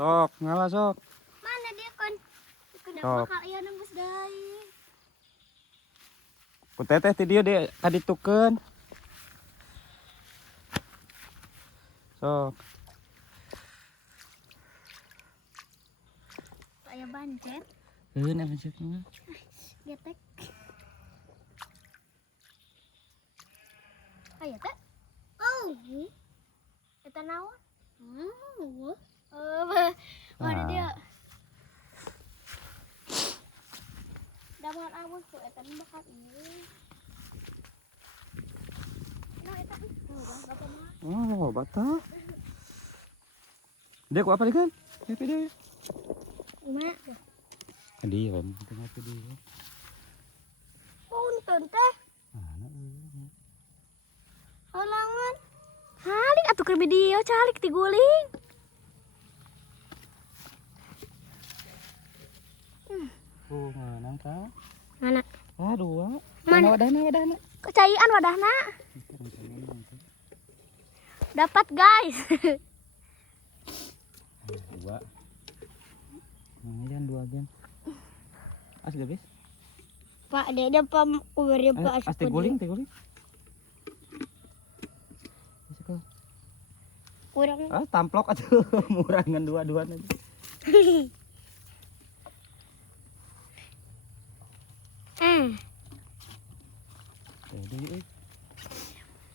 Sok, ngalah sok. Mana dia kon? Kuda Sok. bakal iya nembus deui. Ku teteh ti dieu dia kaditukeun. Sok. Aya bancet, Heuh na mancet mah. getek. Aya teh? Oh. Eta naon? Mana dia? Daman awas tuh eta bakal ini. Nah, eta enggak pernah. Oh, bata. Dia ku apa nih kan? Happy deh. Uma. Dia om, happy dia. Punten teh. Mana Halangan. Halik atuh keur video calik ti guling. mana kah? Mana? Ah, dua. Mana? Wadahna. Kecaian wadahna. Dapat guys. Dua. Jangan dua gen. As gabis. Pak, dia pam kuberi Pak. As teh guling. Kurang. Ah, tamplok atuh murah ngan dua-duaan aja. Jadi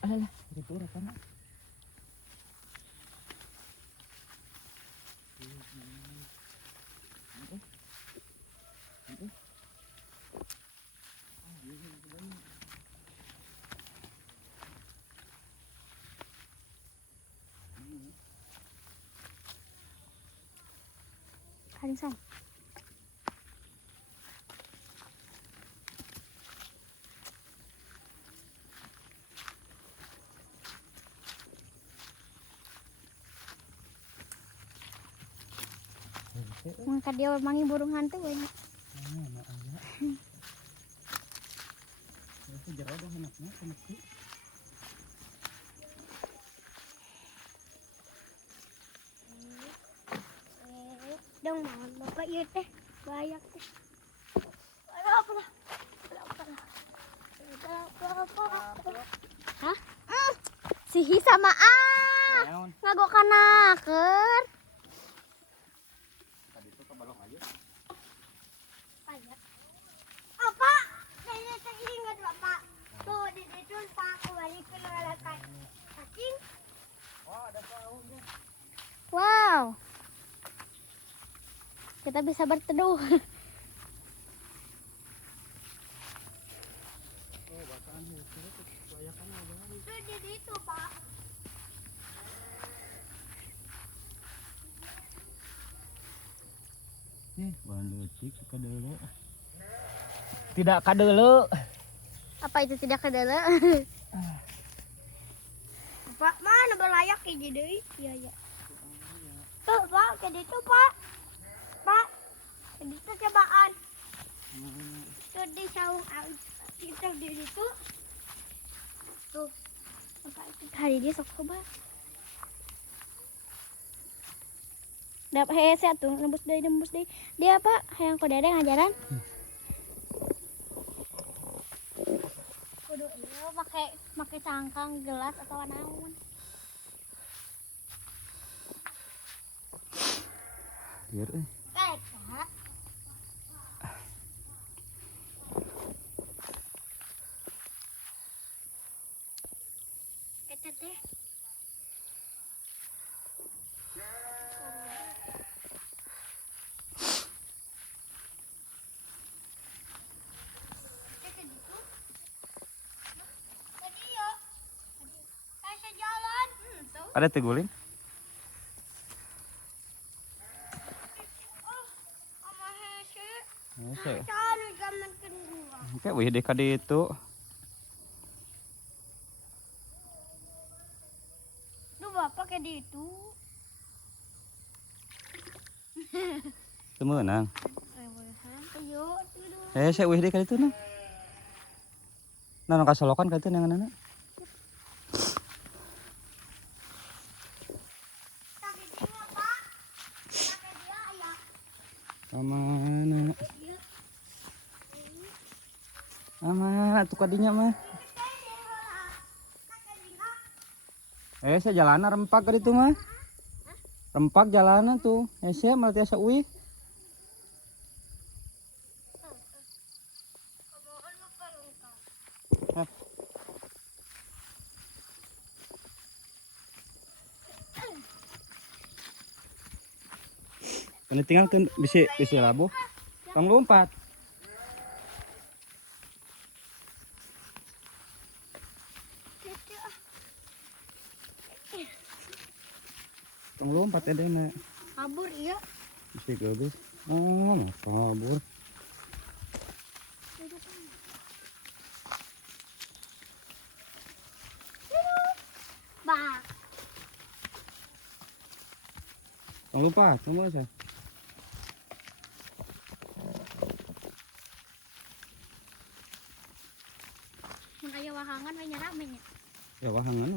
alah, itu rakan. Kalisan. Mangkat dia mangi burung hantu we. Mana aya? Itu jero dah anaknya, anakku. Dong mohon Bapak ieu teh bayak teh. Aduh apa? Hah? Sihi sama ngagok kanakeun. Tadi itu kebalong aja. Banyak. Apa? Saya teh ingat Bapak. Tuh di situ Pak kembali ke lalakan. Cacing. Oh, ada tahunya. Wow. Kita bisa berteduh. Oh, bataan itu kebanyakan aja. Itu di situ, Pak. Banducik kadele. Tidak kadele. Apa itu tidak kedele? Pak, mana belayak kayak jadi? Iya. Tuh, Pak, kayak itu, Pak. Pak, kayak itu cobaan. Tuh di saung kita di situ. Tuh. Apa itu? Hari dia sok coba. Dapat hese tuh, nembus deui. Dia Pak, hayang ku dede ngajaran. Kudu ieu make cangkang gelas atau naon. Liar euy. Pak. Eta teh. Ada teh guling? Oke. Oke, wih deh kade itu. Duh, Bapak kayak di itu. Temenang. Ayo, Saya wih deh kade itu nang. Nah, kasolokan kade itu nangan-nangan. Mana? Mana tuh kadinya mah? Saya jalanan rempak ke itu mah. Rempak jalanan tuh. Saya malah tiasa uih. Ini tinggal kan bisa labuh. Tong lompat. Tong lompat ya deh nak. Kabur iya. Bisa bagus. Oh, kabur. Bah. Tong lompat, tong mana sih? Mun aya wahangan we nyarame nya. Ya wahangan.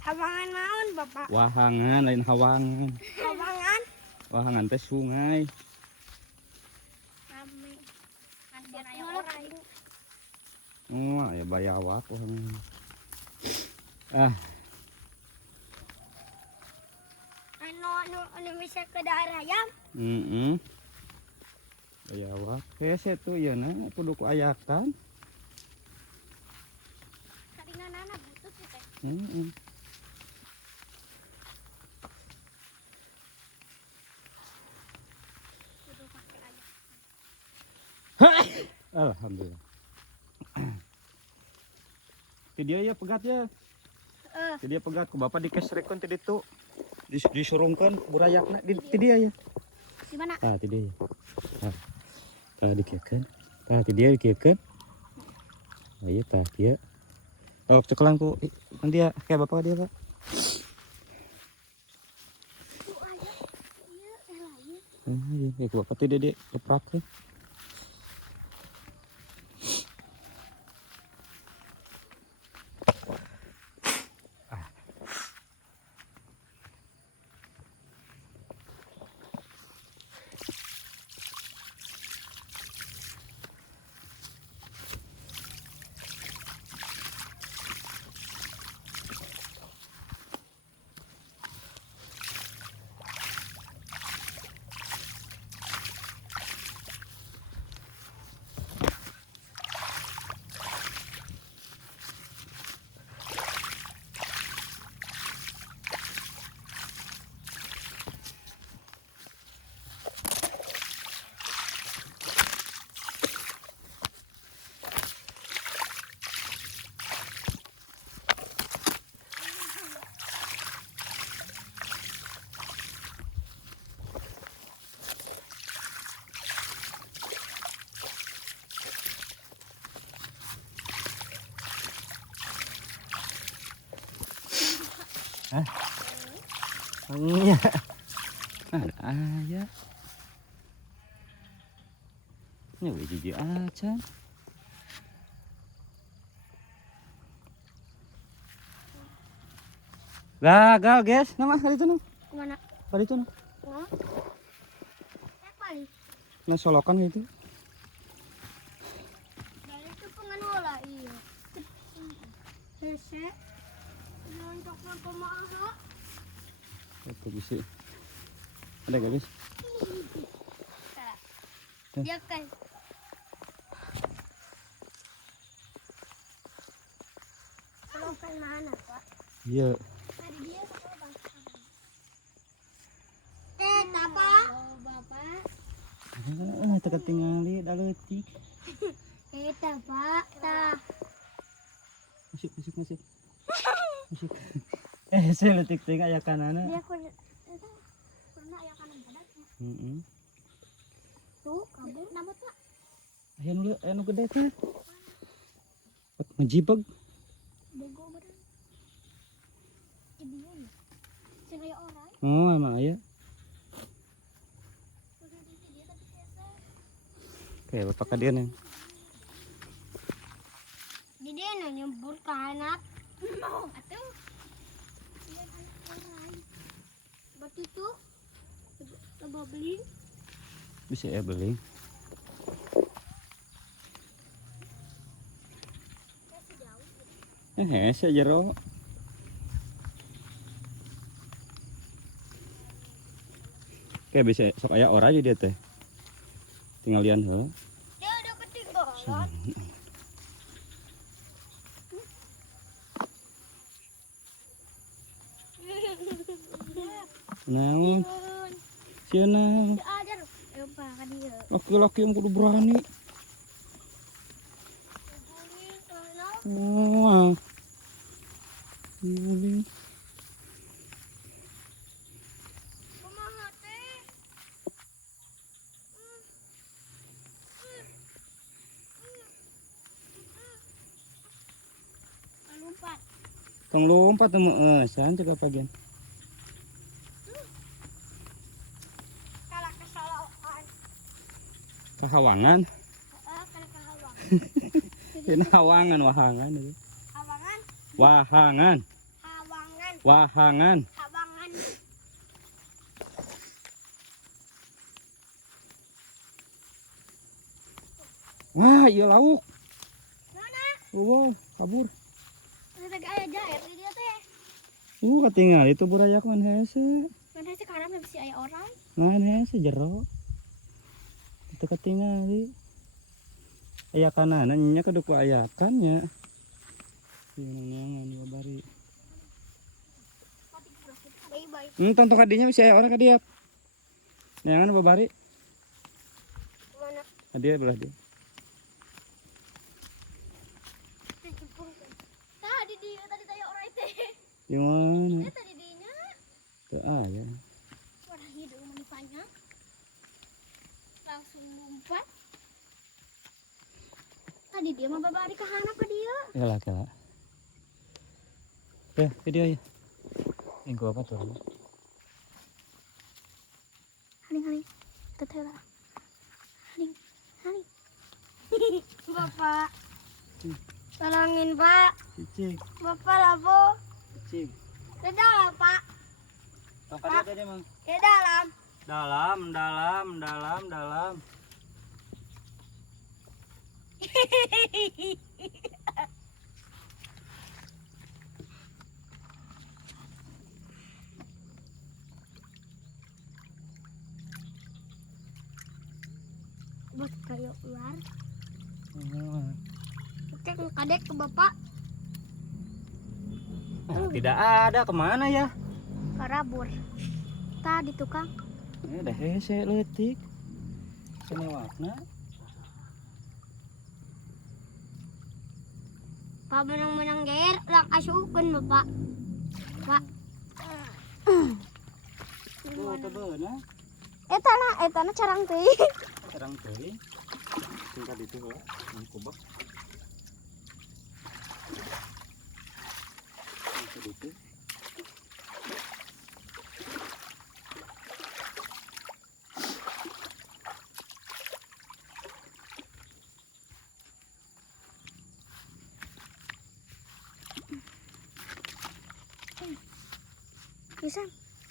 Hawangan naon, Bapak? Wahangan lain hawangan. Hawangan. Wahangan teh sungai. Rame. Kan biar aya orang. Oh, ya bayawak wahangan. Ah, Anu bisa ke daerah ayam. Bayawak. Hese tuh ya nah, kudu ku ayakan. Karinganana butut teh. Kudu pake aja. Alhamdulillah. Ti dia ya pegat ya. Ti dia pegat ku bapak dikesrekon ti ditu. Disurungkan burayakna di dia ya. Di mana? Ah, ti dia. Tah dikiekeun. Tah ti dia dikiekeun. Ayo tah dia. Oh, cekelang ku kan dia kayak bapak dia, Pak. Iya, ku bapak ti dia leprak ke. Iya. Ada ayah. Ini udah jijik aja. Gagal, guys. Nama kali itu noh. Mana? Kali itu noh. Oh. Kali. Nah solokan gitu. Dari itu pengelola iya. Hese. Untuk pemaha. Itu bisa. Ada gak guys? Dia kan. Selokan mana, Pak? Iya. Tadi dia apa, Bang? Bapak. Oh, Bapak. Teka tingali dah leutik. Eta, Pak. Tah. Masuk. Masuk. Saya leutik teh aya kanana. Dia pernah aya kanan badatnya. Tuh, kabur nama Pak. Aya nu gede teh. Ngejibeg. Bogo badan. Jadi ya. Sing aya orang. Oh, emang aya. Kayak bapak kadian ya. Jadi dia nyebur ke anak. Atuh. Dia anak orang. Berarti tuh beli. Bisa ya beli. Saya jero. Kayak bisa sok aya ora aja dia teh. Tinggal lian heula. Dia udah ketinggalan. Naon? Siana. Ajar. Pak kan dia. Laki-laki yang kudu berani. Wah. Guling. Tong lompat teu meueusan cek pagian. Kalah kesalahan. Kahawangan. Kalah kahawang. Tina hawangan wahangan ieu. Hawangan. Wahangan. Hawangan. Wahangan. Hawangan. Wah, ieu lauk. Mana? Wow, kabur. Ada gaya jair di dia teh. Katinggal itu burayak man hese. Mana sih karena bisa aya orang? Man hese jero. Itu katingali. Aya kananan nya kudu ku ayakannya. Nyangan babari. Bye-bye. Tonton kadinya bisa aya orang kadiap. Nyangan babari. Mana? Dia belah dia. Tadi dia tadi tanya orang itu. Di mana? Tadi dinya. Teu aya. Orang hidup menipanya. Langsung lompat. Tadi dia mah babari ke hana ke dia. Kela. Video ya. Ini gua apa tuh? Haling. Tetela. Haling. Bapak. Tolongin, Pak. Cicing. Bapak labo. Cicing. Ke dalam, Pak. Tongkatnya tadi emang. Ke dalam. Dalam. Buat kayak ular. Oh. Oke, kadek ke Bapak. Tidak ada, kemana ya? Karabur. Tadi tukang. Ini dah hese leutik. Kene warna. Pak menang-menang gair, lang asukeun Bapak. Pak. Tuh, tebeuna. Eta na carang teuing. Terang teuing. Tinggal itu heula, kubak. Itu. Bisa.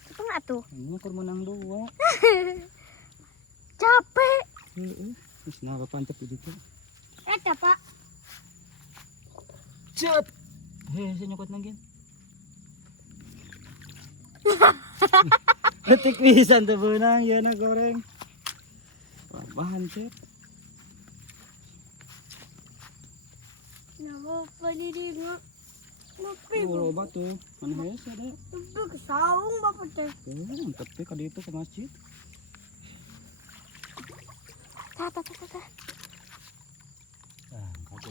Itu enggak tuh? Ini kur menang 2. Capek. Heeh. Wis nah pancep di ditu. Eta, Pak. Cet. Hese nyokot nangin. Detik pisan teu beunang yeuna goreng. Bahan cet. Nah, Bapak di mah. Ngopi. Loba tuh. Mana hese da. Itu ke saung Bapak teh. Mantep teh ka ditu ke masjid. Ta. Ah, kata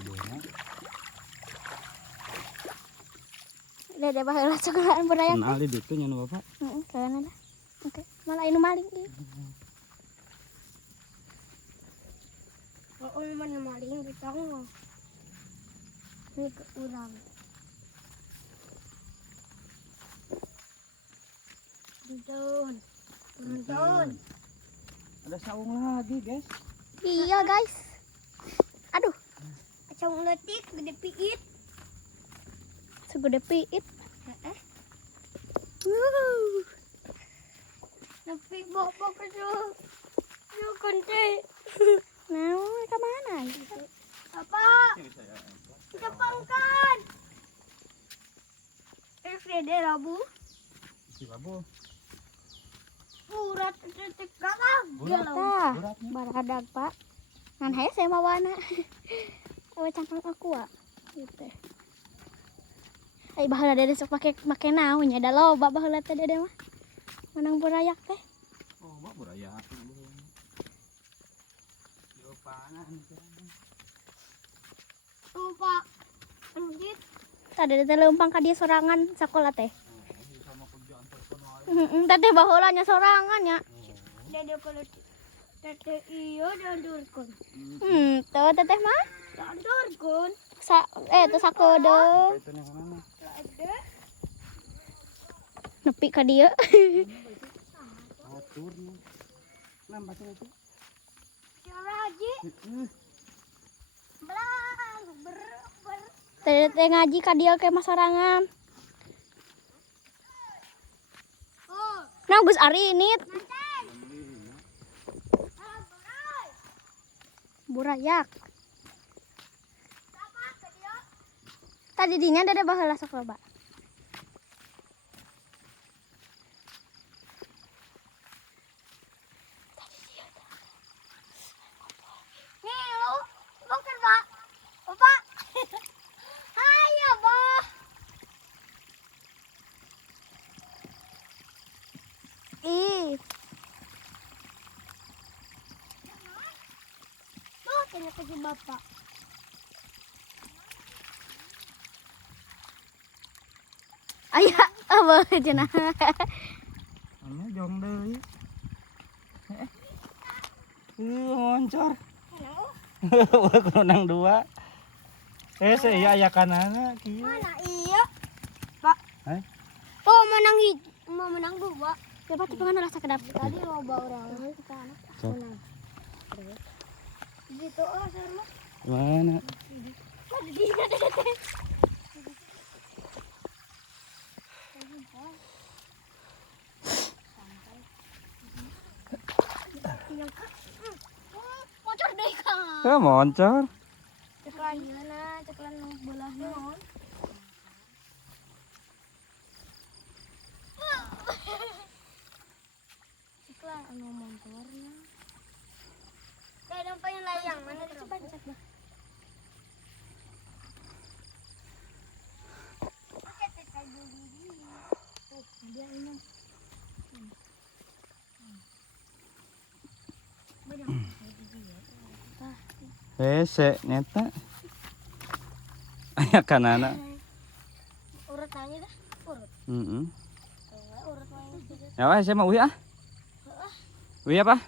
dia. Dede baheula cokelaan berayak. Kenal di ditu nya Bapak. Heeh, kana dah. Oke, malah inu maling ieu. Oh, mana maling bitong. Ini ke urang. Tuntun. Ada saung lagi, guys. Iya, guys. Aduh. Saung leutik gede piit. Segede piit. Heeh. Tapi bapak itu yo kunci. Nah, ke mana? Bapak, cepangkan. FD Rabu. Rabu. Urat titik galang. Tah, baradag, Pak. Ngan hae saya mawana. Awe cangkang aku, gitu. Ai baheula dede sok make naon nya da loba baheula teh dede mah. Menang burayak teh. Oh, Mbak buraya. Yo pangan. Tuh, Pak. Anjit. Tadi teh leumpang ka dieu sorangan sakola teh. Teh baheula nya sorangan nya. Dede kalau tete iyo dandurkeun. Tuh teteh mah Dandurkeun. teu sakedeung. Itu nih mana? Ada. Nepi ka dieu. Atur nih. Nambah itu. Cara haji. Belang ber. Teh ngaji ka dieu ke masorangan. Oh, Nah Gus Arinit burayak. Tadi dinya dede baheula sok loba. nih lu. Bukan, Pak. Bapak. Hayo, Bah. Ih, Tuh, tanya ke si Bapak. aya eueuh cenah. Anu jong deui. Moncor. Halo. Kunang dua. Saya aya kanana kieu. Mana iya? Pak. Hah? Tuh mau menang dua. Coba tuh pengen rasa kedap. Tadi loba orang ke anak Sok. menang. Gitu seru. Mana? Tadi dia teh. Motor deh Kang. Moncor. Ceklan ieu ceklan belah naon. Ceklan anu motorna. Kayak pengen layang mana coba cek bah. Oke, cek dulu. Tuh, dia ini. Hese nyata. Aya kanana. Urut aja dah, urut. Heeh. Urut main. Ya wah saya mau uya. Uya apa?